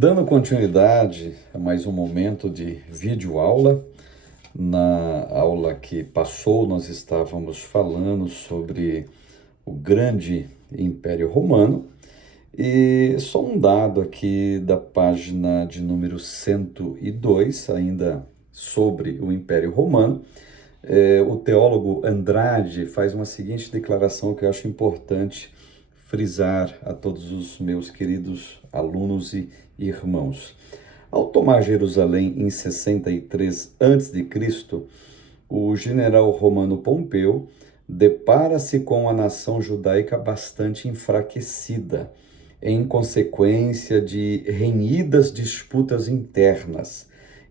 Dando continuidade a mais um momento de videoaula, na aula que passou nós estávamos falando sobre o grande Império Romano e só um dado aqui da página de número 102, ainda sobre o Império Romano. O teólogo Andrade faz uma seguinte declaração que eu acho importante frisar a todos os meus queridos alunos e irmãos. Ao tomar Jerusalém em 63 a.C., o general romano Pompeu depara-se com a nação judaica bastante enfraquecida, em consequência de renhidas disputas internas.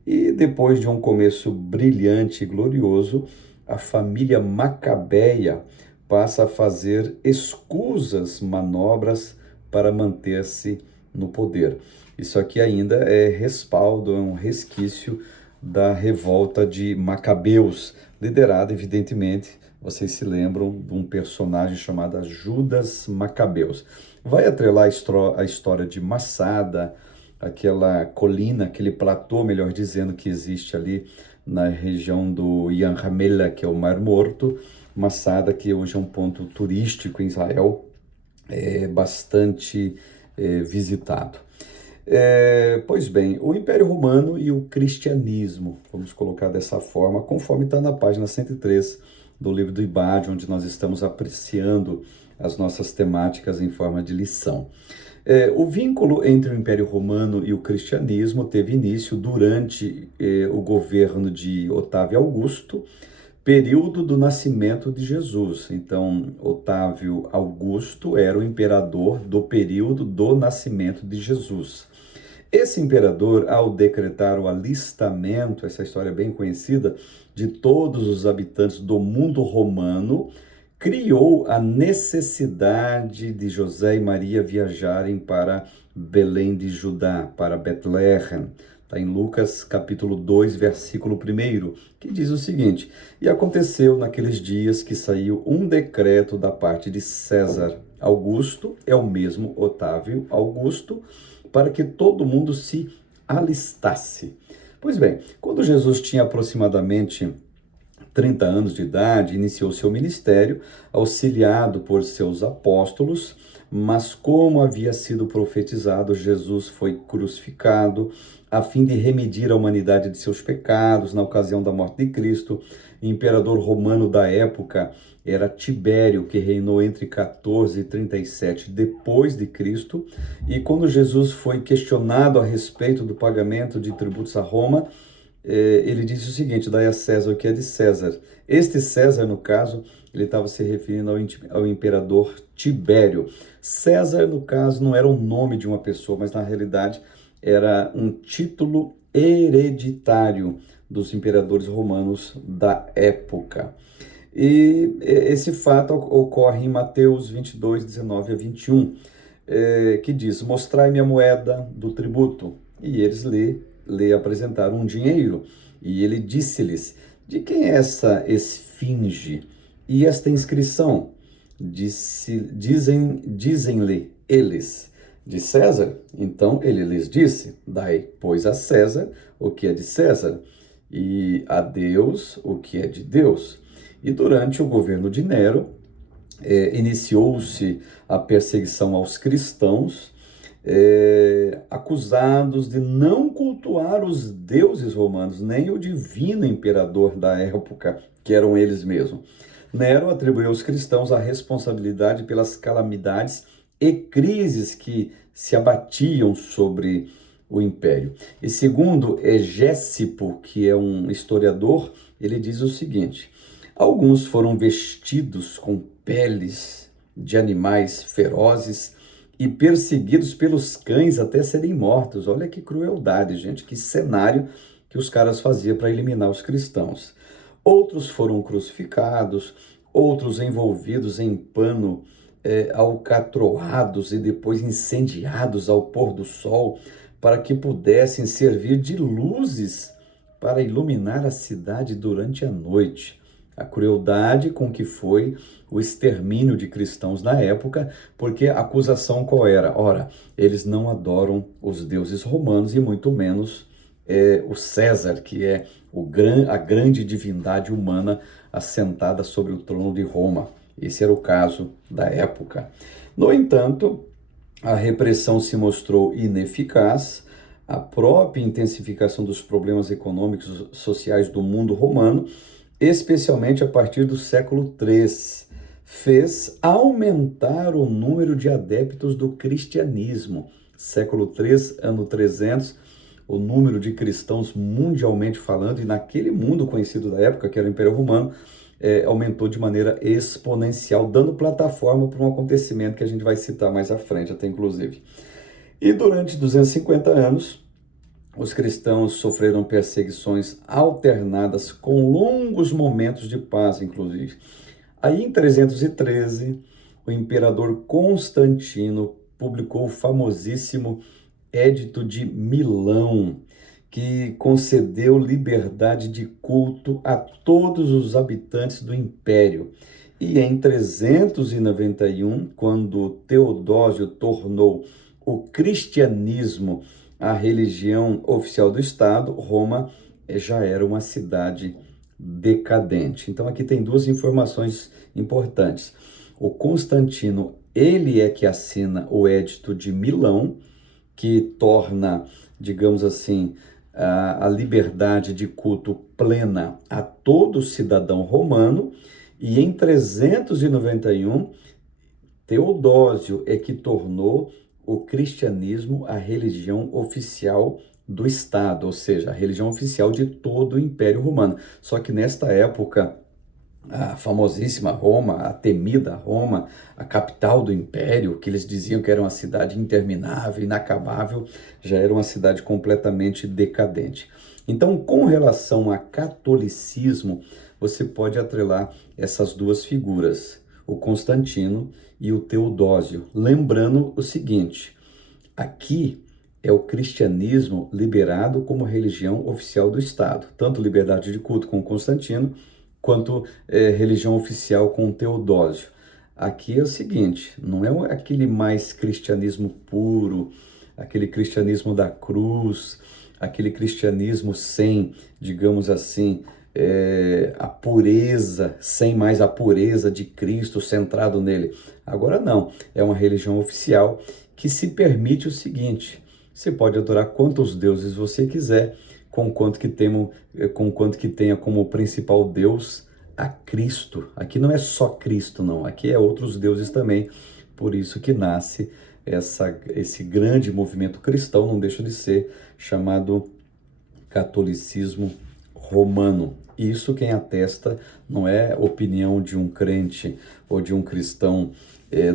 E depois de um começo brilhante e glorioso, a família macabeia passa a fazer escusas manobras para manter-se no poder. Isso aqui ainda é respaldo, é um resquício da revolta de Macabeus, liderada, evidentemente, vocês se lembram de um personagem chamado Judas Macabeus. Vai atrelar a história de Massada, aquela colina, aquele platô, melhor dizendo, que existe ali na região do Yan Hamela, que é o Mar Morto. Massada, que hoje é um ponto turístico em Israel, bastante visitado. Pois bem, o Império Romano e o cristianismo, vamos colocar dessa forma, conforme está na página 103 do livro do IBAD, onde nós estamos apreciando as nossas temáticas em forma de lição. O vínculo entre o Império Romano e o cristianismo teve início durante o governo de Otávio Augusto, período do nascimento de Jesus. Então, Otávio Augusto era o imperador do período do nascimento de Jesus. Esse imperador, ao decretar o alistamento, essa história é bem conhecida, de todos os habitantes do mundo romano, criou a necessidade de José e Maria viajarem para Belém de Judá, para Betlehem. Está em Lucas capítulo 2, versículo 1, que diz o seguinte: E aconteceu naqueles dias que saiu um decreto da parte de César Augusto, é o mesmo Otávio Augusto, para que todo mundo se alistasse. Pois bem, quando Jesus tinha aproximadamente 30 anos de idade, iniciou seu ministério, auxiliado por seus apóstolos, mas como havia sido profetizado, Jesus foi crucificado a fim de remediar a humanidade de seus pecados na ocasião da morte de Cristo. O imperador romano da época era Tibério, que reinou entre 14 e 37 depois de Cristo, e quando Jesus foi questionado a respeito do pagamento de tributos a Roma, ele disse o seguinte: dai a César o que é de César. Este César, no caso, ele estava se referindo ao imperador Tibério. César, no caso, não era o nome de uma pessoa, mas na realidade era um título hereditário dos imperadores romanos da época. E esse fato ocorre em Mateus 22, 19 a 21, que diz: Mostrai-me a moeda do tributo. E eles lhe apresentaram um dinheiro. E ele disse-lhes: De quem é essa esfinge e esta inscrição? Dizem-lhe eles: De César? Então ele lhes disse: Dai, pois, a César o que é de César, e a Deus o que é de Deus. E durante o governo de Nero, iniciou-se a perseguição aos cristãos, acusados de não cultuar os deuses romanos, nem o divino imperador da época, que eram eles mesmos. Nero atribuiu aos cristãos a responsabilidade pelas calamidades e crises que se abatiam sobre o império. E segundo Egésipo, que é um historiador, ele diz o seguinte: alguns foram vestidos com peles de animais ferozes e perseguidos pelos cães até serem mortos. Olha que crueldade, gente, que cenário que os caras faziam para eliminar os cristãos. Outros foram crucificados, outros envolvidos em pano alcatroados e depois incendiados ao pôr do sol, para que pudessem servir de luzes para iluminar a cidade durante a noite. a crueldade com que foi o extermínio de cristãos na época, porque a acusação qual era? Ora, eles não adoram os deuses romanos e muito menos o César, que é a grande divindade humana assentada sobre o trono de Roma. Esse era o caso da época. No entanto, a repressão se mostrou ineficaz, a própria intensificação dos problemas econômicos e sociais do mundo romano, especialmente a partir do século III, fez aumentar o número de adeptos do cristianismo. Século III, ano 300, o número de cristãos mundialmente falando, e naquele mundo conhecido da época, que era o Império Romano, aumentou de maneira exponencial, dando plataforma para um acontecimento que a gente vai citar mais à frente, até inclusive. E durante 250 anos, os cristãos sofreram perseguições alternadas com longos momentos de paz, inclusive. Aí, em 313, o imperador Constantino publicou o famosíssimo Edito de Milão, que concedeu liberdade de culto a todos os habitantes do império. E em 391, quando Teodósio tornou o cristianismo a religião oficial do Estado, Roma já era uma cidade decadente. Então aqui tem duas informações importantes. O Constantino, ele é que assina o Edito de Milão, que torna, digamos assim, a liberdade de culto plena a todo cidadão romano, e em 391, Teodósio é que tornou o cristianismo a religião oficial do Estado, ou seja, a religião oficial de todo o Império Romano. Só que nesta época, a famosíssima Roma, a temida Roma, a capital do Império, que eles diziam que era uma cidade interminável, inacabável, já era uma cidade completamente decadente. Então, com relação a catolicismo, você pode atrelar essas duas figuras, o Constantino e o Teodósio, lembrando o seguinte: aqui é o cristianismo liberado como religião oficial do Estado, tanto liberdade de culto com Constantino, quanto religião oficial com Teodósio. Aqui é o seguinte, não é aquele mais cristianismo puro, aquele cristianismo da cruz, aquele cristianismo sem, digamos assim, a pureza, sem mais a pureza de Cristo centrado nele. Agora não, é uma religião oficial que se permite o seguinte: você pode adorar quantos deuses você quiser, com quanto que tenha como principal Deus a Cristo. Aqui não é só Cristo, não. Aqui é outros deuses também. Por isso que nasce esse grande movimento cristão, não deixa de ser chamado catolicismo romano. Isso quem atesta não é opinião de um crente ou de um cristão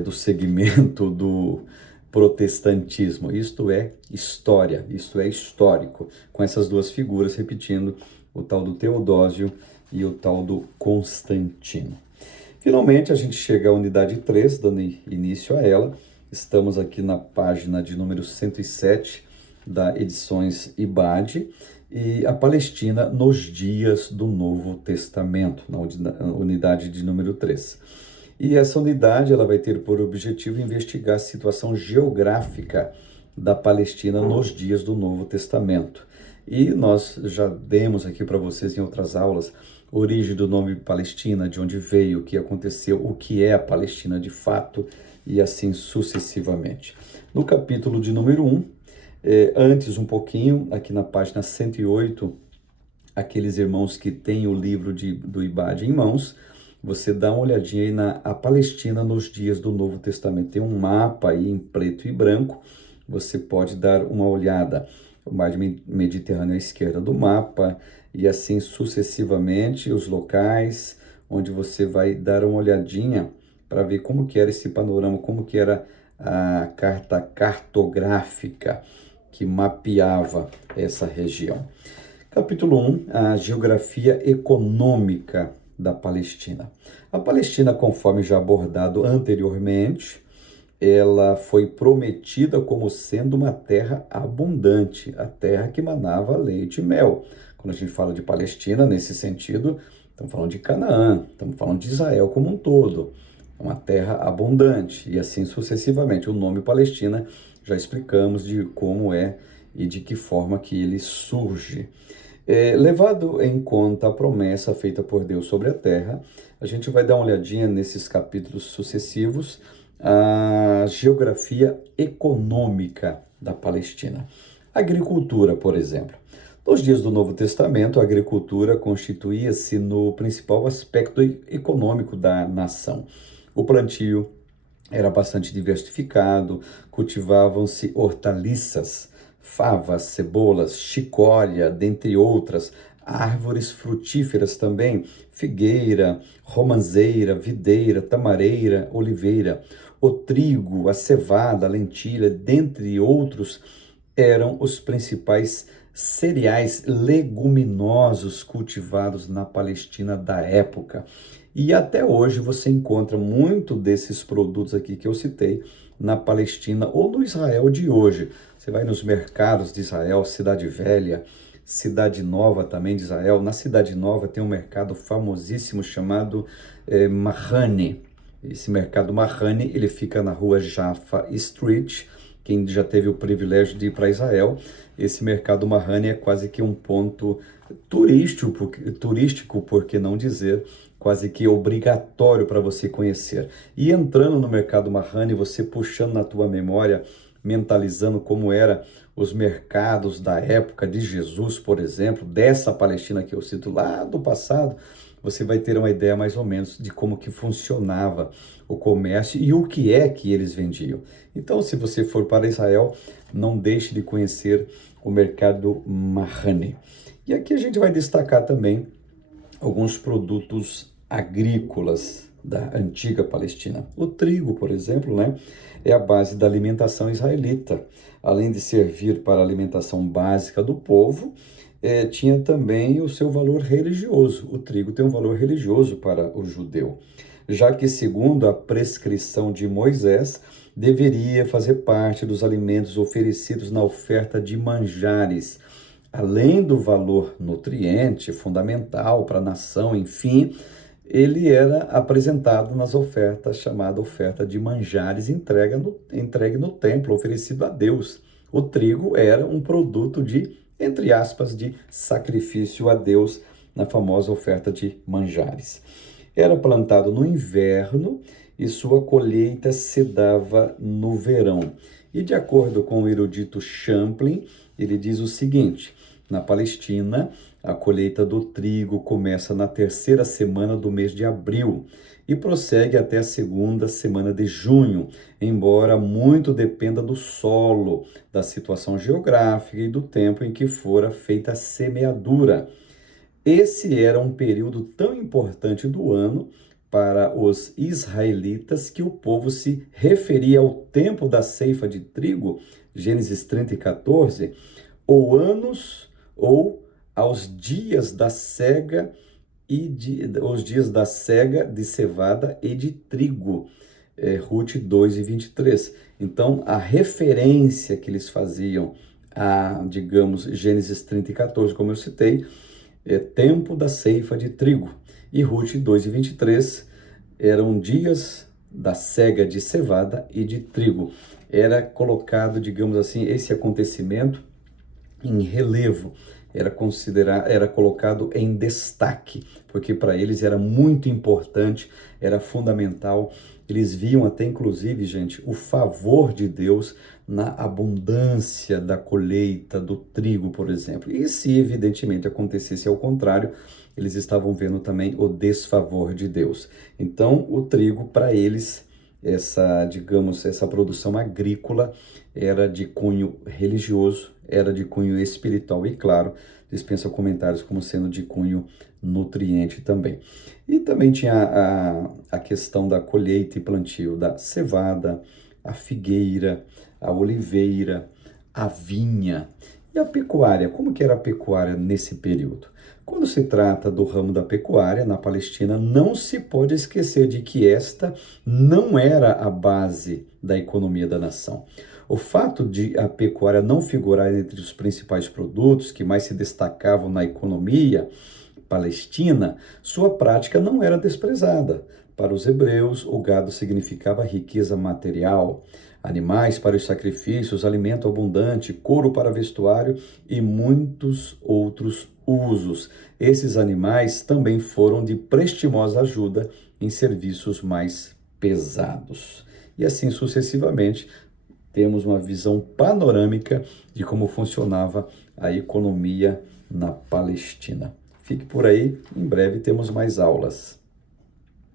do segmento do protestantismo. Isto é história, isto é histórico, com essas duas figuras, repetindo, o tal do Teodósio e o tal do Constantino. Finalmente, a gente chega à unidade 3, dando início a ela. Estamos aqui na página de número 107 da Edições IBAD, e a Palestina nos dias do Novo Testamento, na unidade de número 3. E essa unidade ela vai ter por objetivo investigar a situação geográfica da Palestina nos dias do Novo Testamento. E nós já demos aqui para vocês em outras aulas a origem do nome Palestina, de onde veio, o que aconteceu, o que é a Palestina de fato, e assim sucessivamente. No capítulo de número 1, antes um pouquinho, aqui na página 108, aqueles irmãos que têm o livro do IBAD em mãos, você dá uma olhadinha aí na a Palestina nos dias do Novo Testamento. Tem um mapa aí em preto e branco, você pode dar uma olhada. O mar Mediterrâneo à esquerda do mapa, e assim sucessivamente os locais onde você vai dar uma olhadinha para ver como que era esse panorama, como que era a carta cartográfica que mapeava essa região. Capítulo 1, a geografia econômica da Palestina. A Palestina, conforme já abordado anteriormente, ela foi prometida como sendo uma terra abundante, a terra que manava leite e mel. Quando a gente fala de Palestina, nesse sentido, estamos falando de Canaã, estamos falando de Israel como um todo, uma terra abundante, e assim sucessivamente. O nome Palestina já explicamos de como é e de que forma que ele surge. Levado em conta a promessa feita por Deus sobre a terra, a gente vai dar uma olhadinha nesses capítulos sucessivos, a geografia econômica da Palestina. Agricultura, por exemplo. Nos dias do Novo Testamento, a agricultura constituía-se no principal aspecto econômico da nação. O plantio era bastante diversificado, cultivavam-se hortaliças, favas, cebolas, chicória, dentre outras, árvores frutíferas também, figueira, romanceira, videira, tamareira, oliveira. O trigo, a cevada, a lentilha, dentre outros, eram os principais cereais leguminosos cultivados na Palestina da época. E até hoje você encontra muito desses produtos aqui que eu citei na Palestina ou no Israel de hoje. Você vai nos mercados de Israel, Cidade Velha, Cidade Nova também de Israel. Na Cidade Nova tem um mercado famosíssimo chamado Mahane. Esse mercado Mahane, ele fica na rua Jaffa Street. Quem já teve o privilégio de ir para Israel, esse mercado Mahane é quase que um ponto turístico, por que não dizer, quase que obrigatório para você conhecer. E entrando no mercado Mahane, você puxando na tua memória, mentalizando como eram os mercados da época de Jesus, por exemplo, dessa Palestina que eu cito lá do passado, você vai ter uma ideia mais ou menos de como que funcionava o comércio e o que é que eles vendiam. Então, se você for para Israel, não deixe de conhecer o mercado Mahane. E aqui a gente vai destacar também alguns produtos agrícolas da antiga Palestina. O trigo, por exemplo, né, é a base da alimentação israelita. Além de servir para a alimentação básica do povo, tinha também o seu valor religioso. O trigo tem um valor religioso para o judeu, já que, segundo a prescrição de Moisés, deveria fazer parte dos alimentos oferecidos na oferta de manjares. Além do valor nutriente fundamental para a nação, enfim, ele era apresentado nas ofertas, chamada oferta de manjares, entregue no templo, oferecido a Deus. O trigo era um produto de, entre aspas, de sacrifício a Deus, na famosa oferta de manjares. Era plantado no inverno e sua colheita se dava no verão. E de acordo com o erudito Champlin, ele diz o seguinte: na Palestina, a colheita do trigo começa na terceira semana do mês de abril e prossegue até a segunda semana de junho, embora muito dependa do solo, da situação geográfica e do tempo em que fora feita a semeadura. Esse era um período tão importante do ano para os israelitas que o povo se referia ao tempo da ceifa de trigo, Gênesis 30 e 14, ou anos ou aos dias da cega os dias da cega de cevada e de trigo, Ruth 2 e 23. Então, a referência que eles faziam a, digamos, Gênesis 30 e 14, como eu citei, tempo da ceifa de trigo. E Ruth 2 e 23 eram dias da cega de cevada e de trigo. Era colocado, digamos assim, esse acontecimento em relevo, era colocado em destaque, porque para eles era muito importante, era fundamental. Eles viam até, inclusive, gente, o favor de Deus na abundância da colheita do trigo, por exemplo. E se, evidentemente, acontecesse ao contrário, eles estavam vendo também o desfavor de Deus. Então, o trigo, para eles, essa produção agrícola era de cunho religioso, era de cunho espiritual e, claro, dispensa comentários como sendo de cunho nutriente também. E também tinha a questão da colheita e plantio da cevada, a figueira, a oliveira, a vinha. E a pecuária, como que era a pecuária nesse período? Quando se trata do ramo da pecuária na Palestina, não se pode esquecer de que esta não era a base da economia da nação. O fato de a pecuária não figurar entre os principais produtos que mais se destacavam na economia Palestina, sua prática não era desprezada. Para os hebreus, o gado significava riqueza material, animais para os sacrifícios, alimento abundante, couro para vestuário e muitos outros usos. Esses animais também foram de prestimosa ajuda em serviços mais pesados. E assim sucessivamente, temos uma visão panorâmica de como funcionava a economia na Palestina. Fique por aí, em breve temos mais aulas.